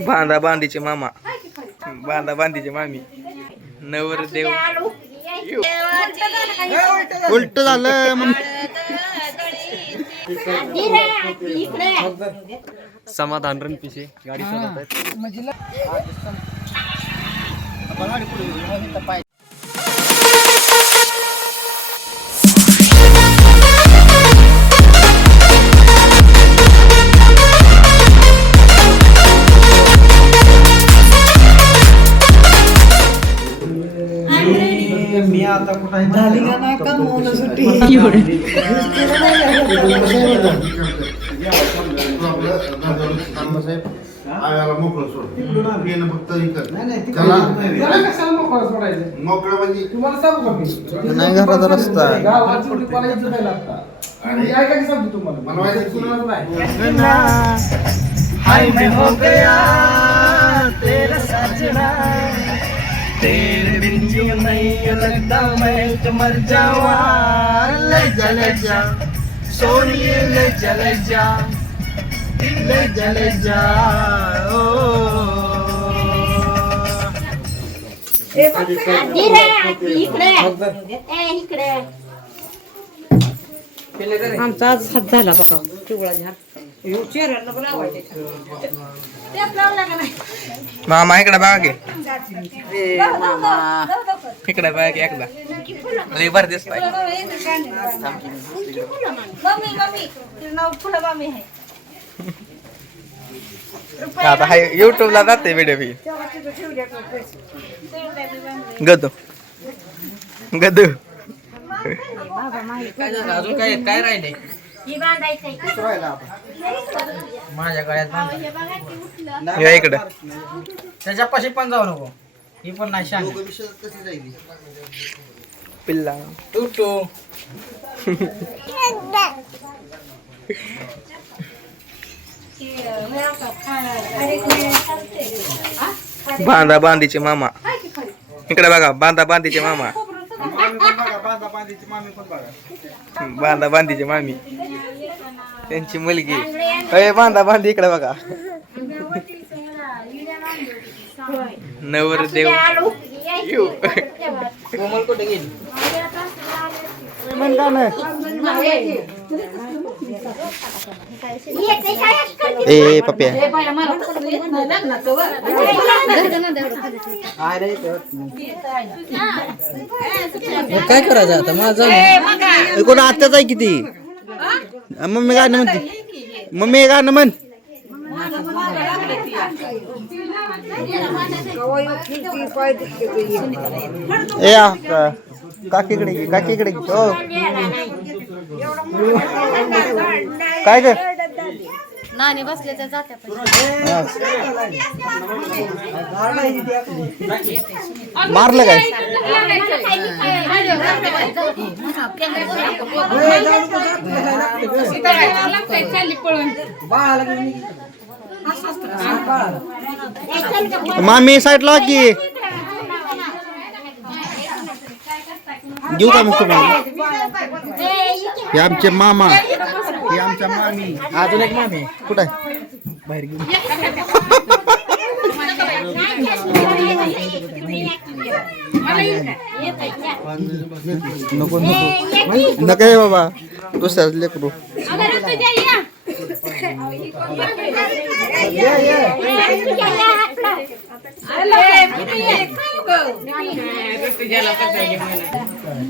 बांधा बांधीचे मामा. बांधा बांधीचे मामी. नवरदेव उलट झालं मग. समाधान रणपिसे गाडी चालवत आहेत ऐका की सांगतो तुम्हाला मला माहिती आहे. कुणालाच नाही हाय मैं हो गया. तेरा सजना. तेरे बिन जीव नहीं लगता मैं तो मर जावा ले जा ले जा। सोनिए ले जा ले जा। ले जा ले जा। ओ। आमचा आज हात झाला बघा. पिवळा झाड मामा इकडे बघा की. इकडे बघा की एकदा. लय भारी दिसताय. आता हाय युट्यूब ला जाते व्हिडिओ बी. गदू. गदू. अजून काय काय राहिले माझ्या गळ्यात या इकडं. त्याच्यापाशी पण जाऊ नको. ही पण नाही शांत कशी जाईल पिल्ला. तू तू बांधा बांधीचे मामा. इकडे बघा बांधा बांधीचे मामा बांधा बांधीची मामी पण बघा बांधा बांधीचे मामी. त्यांची मुलगी. अय बांधा बांधी इकडे बघा. नवरदेव. कोमल कुठे गेली? ए पप्या. काय करायचं आता? माझं कोण आत्याच आहे किती? मम्मी गाणं म्हणते? मम्मी गाणं म्हण? ए काकीकडे काकीकडे. हो काय ग? नाणी बसले तर जात्या मारलं काय? मामी साईडला की. घेऊ का मग तुम्हाला? हे आमचे मामा. हे आमच्या मामी. अजून एक मामी. कुठं आहे? बाहेर घेऊ नको नको. नका हे बाबा. दुसऱ्याच लेकरू.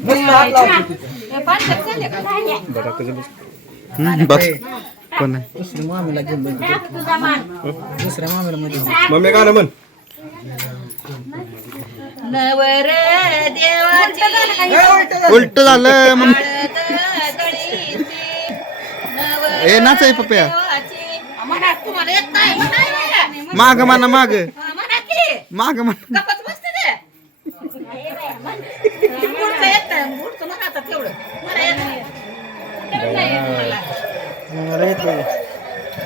हम्म, बस कोण आहे? दुसऱ्या मामीला घेऊन बघ. दुसऱ्या मामीला मध्ये घे. मम्मी गाणं म्हण नवर उलट झालं मग ए नाच आहे पप्या. माग म्हणा माग. माग म्हणा. तेवढं. मला येत.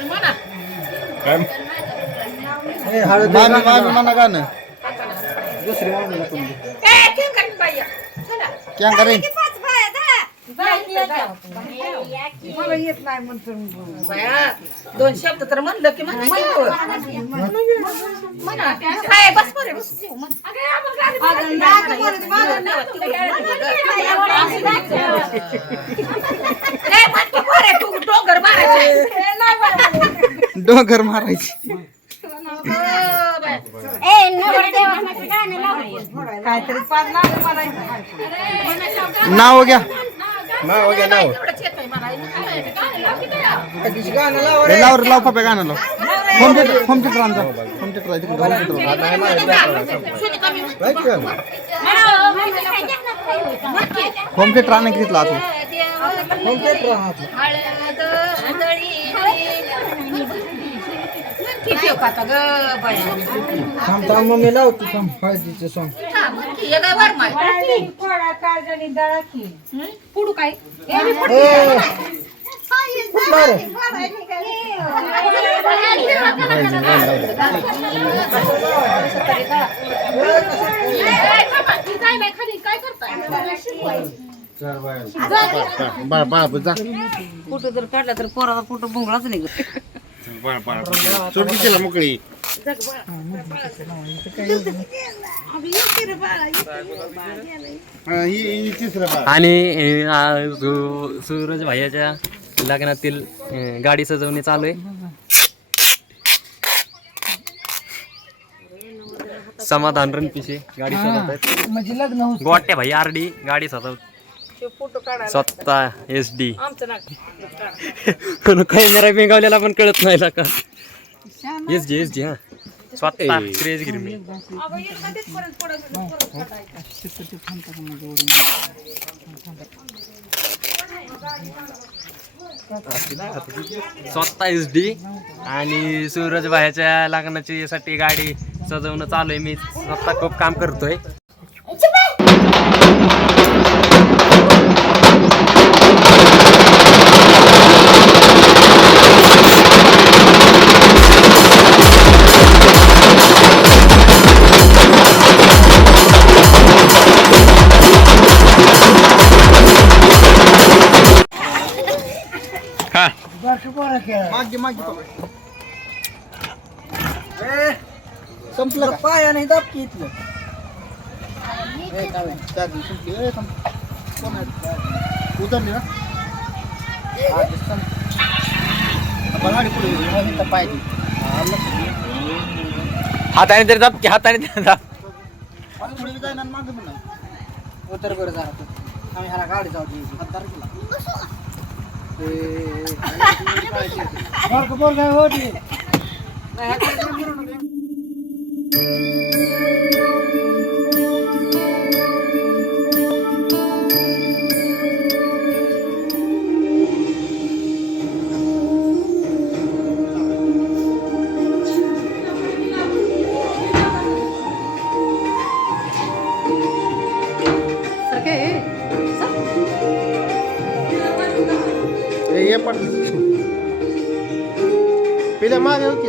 म्हणा. मामी मामी म्हणा गाणं. ए, किंग करीन मला येत नाही म्हणतो बाया, दोन शब्द तर म्हणलं की म्हणा की हो. म्हणा काय बस बरे बस जेव, म्हण. ए, म्हण पोरे, तू डोंगर मारायचे. डोंगर मारायची. काहीतरी पाच लाख मला नाव घ्या. नाव घ्या नाव गाणं लाव की काय? त्याची गाणं लावा हे लाव लाव पप्या गाणं लाव होम थिएटर होम थिएटर आमचा होम थिएटर आहे तिकडे होम थिएटर होम थिएटर आणा घेतला आता ग बाया? थांब थांब मम्मी लावतो थांब हळदीचं सॉंग. हा, की, हे? काय? वर काय करताय बाळ बाळ जा कुठं जर काढला तर पोराचा कुठं बुंगळाच नाही बाळ बाळ सोडली तिला मोकळी. आणि अ, आ, सु- सूरज भाईच्या लग्नातील अ, गाडी सजवणे चालू आहे. समाधान रणपिसे गाडी सजवत आहेत. म्हणजे लग्न होत गोट्या भाई आरडी गाडी सजवत. स्वतः एस डी. कॅमेरा बिंगावलेला पण कळत नाही का? एस जी एस जी हा स्वतः क्रेज गिरमी स्वतः एस डी आणि सूरज भायाच्या लग्नाची साठी गाडी सजवणं चालू आहे. मी स्वतः खूप काम करतोय. मागे मागे पप्या. संपलं पाया नाही दाब की इथलं चार्जिंग संपली. ए, थांब. कोण आहे? उतरली ना पुढे इथं पाय दे. हाताने तरी दाब की हाताने तरी दाब आणि पुढे बी जाईना आणि मागे बी नाही. उतर बरं जरा तू आम्ही ह्याला गाडी जाऊ दे बरं काय होती ए, पिल्या मागे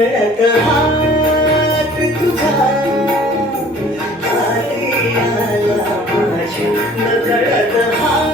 नकळत हात तुझा. हाती आला माझ्या नकळत हात